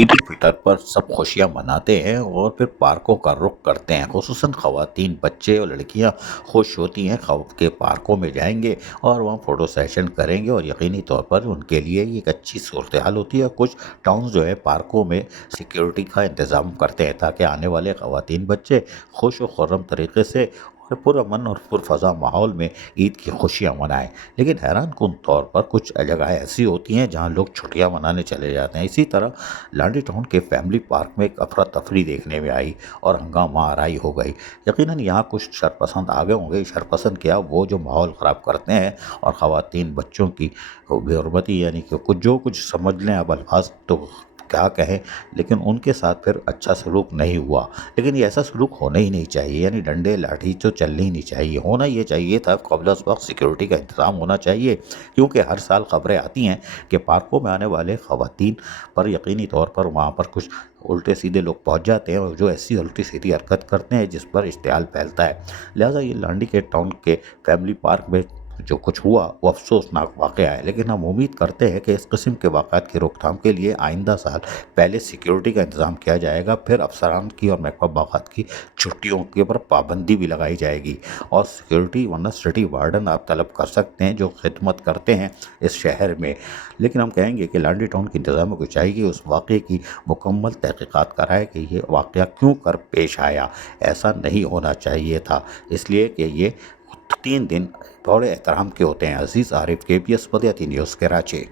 عید الفطر پر سب خوشیاں مناتے ہیں اور پھر پارکوں کا رخ کرتے ہیں، خصوصاً خواتین، بچے اور لڑکیاں خوش ہوتی ہیں کہ پارکوں میں جائیں گے اور وہاں فوٹو سیشن کریں گے، اور یقینی طور پر ان کے لیے یہ ایک اچھی صورتحال ہوتی ہے۔ کچھ ٹاؤنز جو ہے پارکوں میں سیکیورٹی کا انتظام کرتے ہیں تاکہ آنے والے خواتین بچے خوش و خرم طریقے سے اور پرامن اور پرفضا ماحول میں عید کی خوشیاں منائیں۔ لیکن حیران کن طور پر کچھ جگہیں ایسی ہوتی ہیں جہاں لوگ چھٹیاں منانے چلے جاتے ہیں۔ اسی طرح لانڈی ٹاؤن کے فیملی پارک میں ایک افراتفری دیکھنے میں آئی اور ہنگامہ آرائی ہو گئی۔ یقیناً یہاں کچھ شرپسند آ گئے ہوں گے۔ شرپسند کیا، وہ جو ماحول خراب کرتے ہیں اور خواتین بچوں کی بے حرمتی، یعنی کہ کچھ سمجھ لیں اب الفاظ تو کیا کہیں، لیکن ان کے ساتھ پھر اچھا سلوک نہیں ہوا۔ لیکن یہ ایسا سلوک ہونا ہی نہیں چاہیے، یعنی ڈنڈے لاٹھی تو چلنی ہی نہیں چاہیے۔ ہونا یہ چاہیے تھا قبل از وقت سیکیورٹی کا انتظام ہونا چاہیے، کیونکہ ہر سال خبریں آتی ہیں کہ پارکوں میں آنے والے خواتین پر یقینی طور پر وہاں پر کچھ الٹے سیدھے لوگ پہنچ جاتے ہیں اور جو ایسی الٹی سیدھی حرکت کرتے ہیں جس پر اشتعال پھیلتا ہے۔ لہٰذا یہ لانڈی کے ٹاؤن کے فیملی پارک میں جو کچھ ہوا وہ افسوسناک واقعہ ہے، لیکن ہم امید کرتے ہیں کہ اس قسم کے واقعات کی روک تھام کے لیے آئندہ سال پہلے سیکیورٹی کا انتظام کیا جائے گا، پھر افسران کی اور محکمہ باغات کی چھٹیوں کے پر پابندی بھی لگائی جائے گی، اور سیکیورٹی ورنہ سٹی وارڈن آپ طلب کر سکتے ہیں جو خدمت کرتے ہیں اس شہر میں۔ لیکن ہم کہیں گے کہ لانڈی ٹاؤن کی انتظامیہ کو چاہیے کہ اس واقعے کی مکمل تحقیقات کرائے کہ یہ واقعہ کیوں کر پیش آیا۔ ایسا نہیں ہونا چاہیے تھا، اس لیے کہ یہ 3 دن بڑے احترام کے ہوتے ہیں۔ عزیز عارف، KBS بدیاتی نیوز، کراچی۔